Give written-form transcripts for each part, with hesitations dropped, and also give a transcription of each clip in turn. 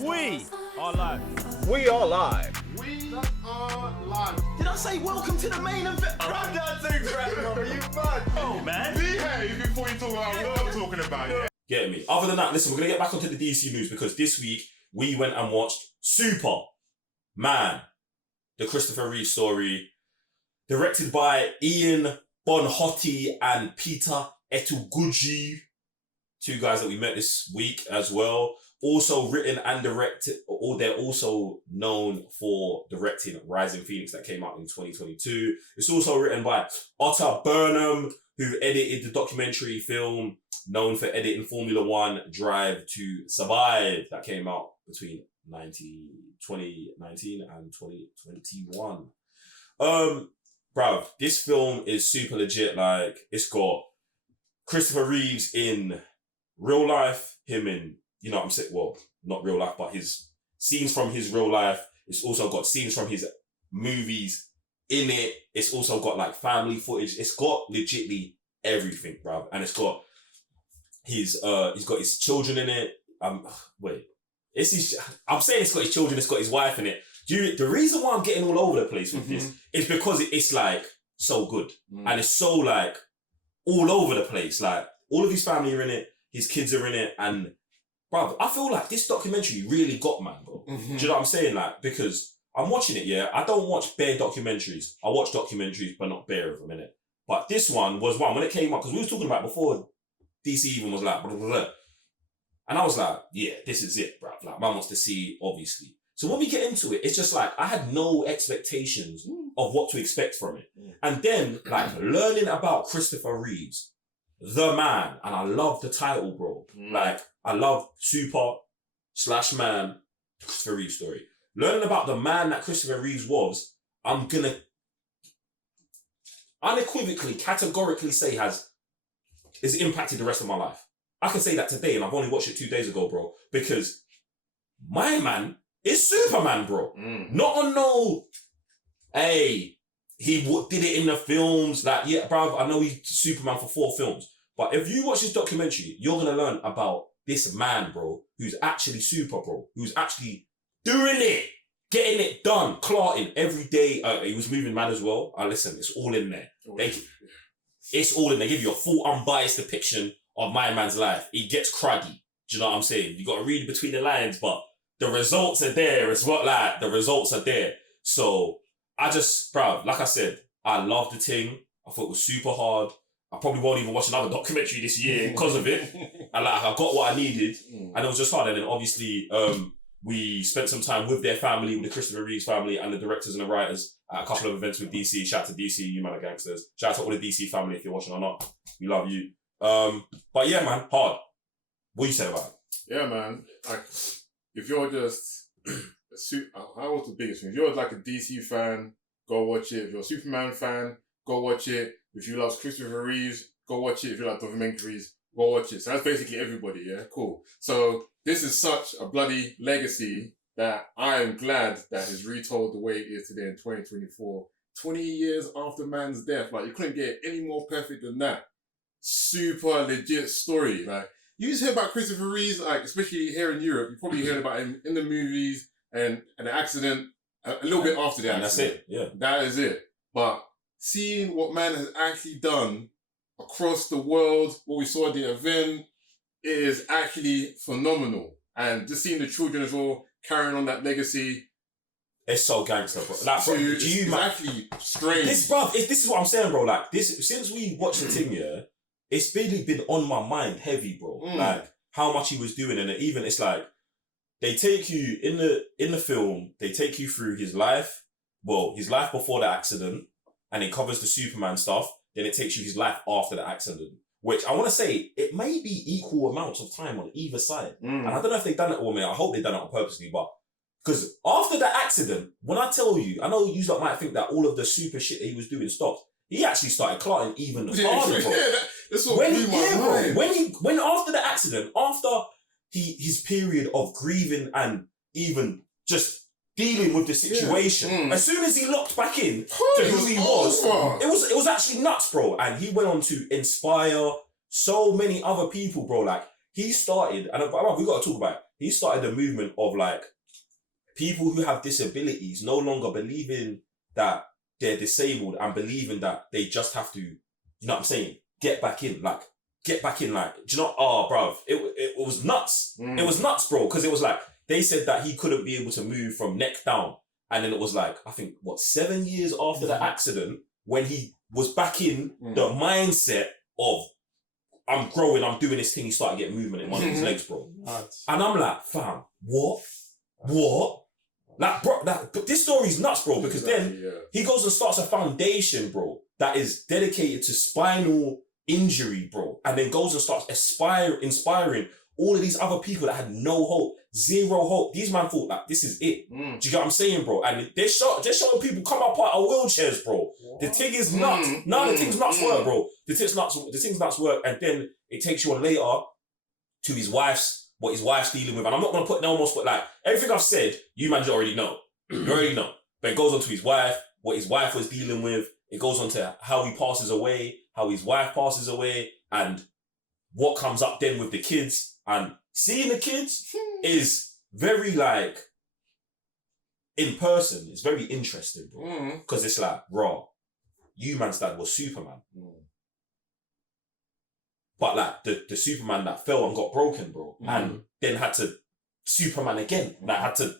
We are live. We are live. We are live. Did I say welcome to the main event? I'm not too great, bro. You mad? Oh, man. Behave before you talk about what I'm talking about, yeah? Get me. Other than that, listen, we're going to get back onto the DC news because this week we went and watched Superman, the Christopher Reeve story, directed by Ian Bonhotti and Peter Etuguji, two guys that we met this week as well. Also written and directed, or they're also known for directing Rising Phoenix that came out in 2022. It's also written by Otter Burnham, who edited the documentary film known for editing Formula One Drive to Survive that came out between 2019 and 2021. Bruv, this film is super legit. Like, it's got Christopher Reeves in real life, him in, you know what I'm saying? Well, not real life, but his scenes from his real life. It's also got scenes from his movies in it. It's also got like family footage. It's got legitly everything, bruv. And it's got he's got his children in it. I'm saying it's got his children, it's got his wife in it. The reason why I'm getting all over the place with this is because it's like so good. And it's so like all over the place. Like all of his family are in it, his kids are in it, and bruv, I feel like this documentary really got man, bro. Do you know what I'm saying? Like, because I'm watching it, yeah. I don't watch bare documentaries. I watch documentaries, but not bare of them, innit? But this one was one when it came up, because we were talking about before DC even was like, blah, blah, blah. And I was like, yeah, this is it, bruv. Like, man wants to see, obviously. So when we get into it, it's just like, I had no expectations of what to expect from it. And then, like, learning about Christopher Reeves, the man, and I love the title, bro. Like, I love Super/Man, Christopher Reeves story. Learning about the man that Christopher Reeves was, I'm gonna unequivocally, categorically say has impacted the rest of my life. I can say that today, and I've only watched it 2 days ago, bro, because my man is Superman, bro. Not on no, hey, he did it in the films, like, yeah, bro, I know he's Superman for 4 films, but if you watch this documentary, you're gonna learn about this man, bro, who's actually super, bro, who's actually doing it, getting it done, clarting every day. He was moving man as well. Listen, it's all in there. It's all in there. They give you a full unbiased depiction of my man's life. He gets craggy. Do you know what I'm saying? You got to read between the lines, but the results are there. It's what, like, the results are there. So I just, bro, like I said, I love the thing. I thought it was super hard. I probably won't even watch another documentary this year because of it. And like, I got what I needed, and it was just hard. And then obviously, we spent some time with their family, with the Christopher Reeves family and the directors and the writers at a couple of events with DC. Shout out to DC, you man are gangsters. Shout out to all the DC family if you're watching or not. We love you. But yeah, man, hard. What you said about it? Yeah, man. Like, if you're just how was the biggest thing? If you're like a DC fan, go watch it. If you're a Superman fan, go watch it. If you love Christopher Reeves, go watch it. If you like documentaries, go watch it. So that's basically everybody, yeah? Cool. So this is such a bloody legacy that I am glad that is retold the way it is today in 2024. 20 years after man's death. Like, you couldn't get any more perfect than that. Super legit story. Like, you just hear about Christopher Reeves, like, especially here in Europe, you probably heard about him in the movies and the accident a little bit after the accident. And that's it, yeah. That is it. But seeing what man has actually done across the world, what we saw at the event, it is actually phenomenal. And just seeing the children as well, carrying on that legacy. It's so gangster, bro. Like, bro, it's actually strange. This is what I'm saying, bro. Like, this, since we watched the thing, yeah, it's really been on my mind heavy, bro. Like, how much he was doing. And even, it's like, they take you, in the film, they take you through his life. Well, his life before the accident, and it covers the Superman stuff. Then it takes you his life after the accident, which I want to say, it may be equal amounts of time on either side. And I don't know if they've done it, or I hope they've done it on purposely, but because after the accident, when I tell you, I know you lot might think that all of the super shit that he was doing stopped. He actually started clotting even harder, bro. That's what blew my mind. When after the accident, after his period of grieving and even just dealing with the situation, as soon as he locked back in to who he was, it was actually nuts, bro. And he went on to inspire so many other people, bro. Like, he started, and we got to talk about it. he started a movement of like people who have disabilities no longer believing that they're disabled and believing that they just have to, you know what I'm saying, get back in, like, do you know, bruv, it was nuts. It was nuts, bro, because it was like, they said that he couldn't be able to move from neck down. And then it was like, I think, 7 years after the accident, when he was back in the mindset of, I'm growing, I'm doing this thing, he started getting movement in one of his legs, bro. And I'm like, fam, what? Like, bro, this story's nuts, bro, because then he goes and starts a foundation, bro, that is dedicated to spinal injury, bro, and then goes and starts inspiring all of these other people that had no hope, zero hope. These man thought like this is it. Do you get what I'm saying, bro? And they're showing people come up out of wheelchairs, bro. What? The thing is nuts. No, the thing's nuts work, bro. The thing's nuts work, and then it takes you on later to what his wife's dealing with. And I'm not gonna put but like everything I've said, you man already know. You already know. But it goes on to his wife, what his wife was dealing with. It goes on to how he passes away, how his wife passes away, and what comes up then with the kids. And seeing the kids is very like, in person, it's very interesting, bro. Because it's like, raw. You man's dad was Superman. But like, the Superman that fell and got broken, bro. And then had to Superman again. Like, had to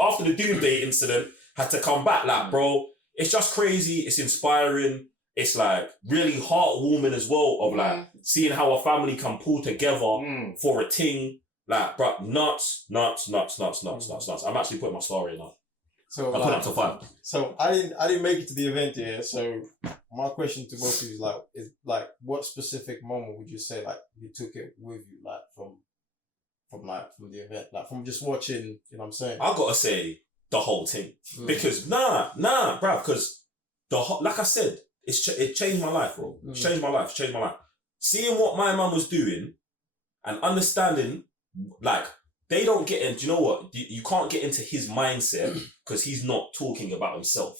after the Doomsday incident, had to come back. Like, bro, it's just crazy. It's inspiring. It's like really heartwarming as well of like seeing how a family can pull together for a thing. Like, bro, nuts. I'm actually putting my story in now. So I put up to 5. So I didn't make it to the event here. So my question to both of you is like what specific moment would you say like you took it with you, like from the event, like from just watching, you know what I'm saying? I gotta say the whole thing. Because nah, bruv, because like I said, it changed my life, bro. It changed my life. Seeing what my mum was doing and understanding, like, they don't get in, do you know what? You can't get into his mindset because he's not talking about himself.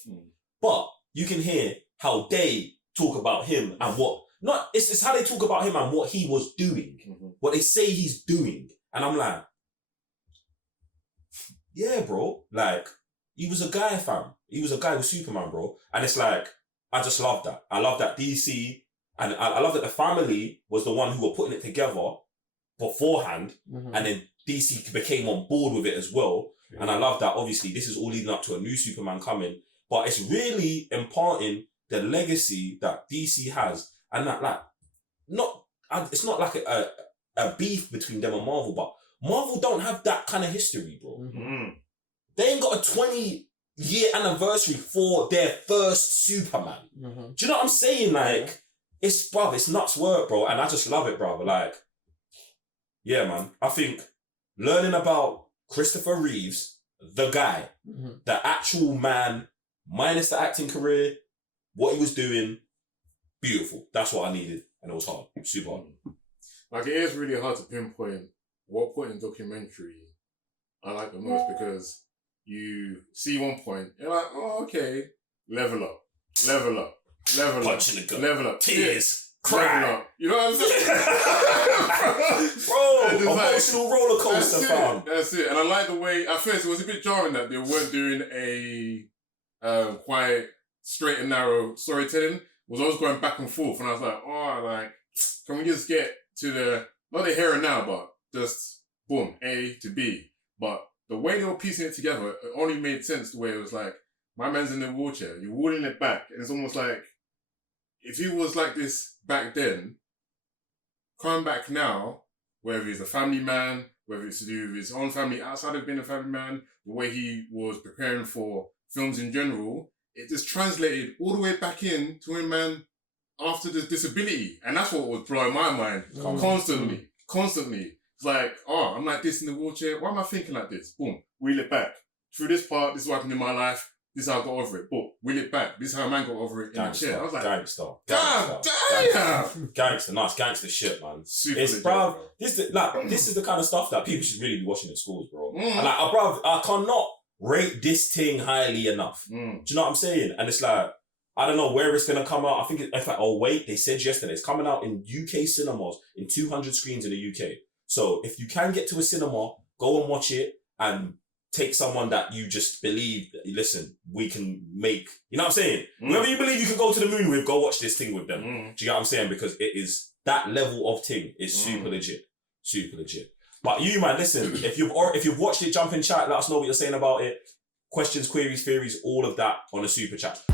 But you can hear how they talk about him and it's how they talk about him and what he was doing. What they say he's doing. And I'm like, yeah, bro. Like, he was a guy, fam. He was a guy with Superman, bro. And it's like, I just love that. I love that DC, and I love that the family was the one who were putting it together beforehand, and then DC became on board with it as well. And I love that, obviously, this is all leading up to a new Superman coming, but it's really imparting the legacy that DC has, and that, like, it's not like a beef between them and Marvel, but Marvel don't have that kind of history, bro. They ain't got a 20-year anniversary for their first Superman. Do you know what I'm saying? Like, it's nuts work, bro. And I just love it, bro. Like, yeah, man. I think learning about Christopher Reeves, the guy, the actual man, minus the acting career, what he was doing, beautiful. That's what I needed. And it was hard. Super hard. Like, it is really hard to pinpoint what point in documentary I like the most, because you see one point, you're like, oh, okay, level up. Punch in the gut. Level up. Tears. Cry. Cry. You know what I'm saying? Bro, emotional roller coaster, fam. That's it. And I like the way, at first it was a bit jarring that they weren't doing a quite straight and narrow storytelling. It was always going back and forth. And I was like, oh, like, can we just get to not the here and now, but just boom, A to B. But the way they were piecing it together, it only made sense the way it was like, my man's in the wheelchair, you're wheeling it back. And it's almost like, if he was like this back then, coming back now, whether he's a family man, whether it's to do with his own family outside of being a family man, the way he was preparing for films in general, it just translated all the way back in to him, man, after the disability. And that's what was blowing my mind constantly. It's like, oh, I'm like this in the wheelchair. Why am I thinking like this? Boom, wheel it back. Through this part, this is what happened in my life. This is how I got over it. Boom, wheel it back. This is how a man got over it in the chair. I was like, gangster. Gangster, nice gangster shit, man. Super it's, legit, bruv, bro. this is the kind of stuff that people should really be watching in schools, bro. And like, bruv, I cannot rate this thing highly enough. Do you know what I'm saying? And it's like, I don't know where it's going to come out. I think it's like, oh wait, they said yesterday, it's coming out in UK cinemas, in 200 screens in the UK. So if you can get to a cinema go and watch it and take someone that you just believe, listen, we can make, you know what I'm saying? Whoever you believe you can go to the moon with, go watch this thing with them. Do you get what I'm saying? Because it is, that level of thing is super legit. Super legit. But you, man, listen, if you've watched it, jump in chat, let us know what you're saying about it. Questions, queries, theories, all of that on the super chat.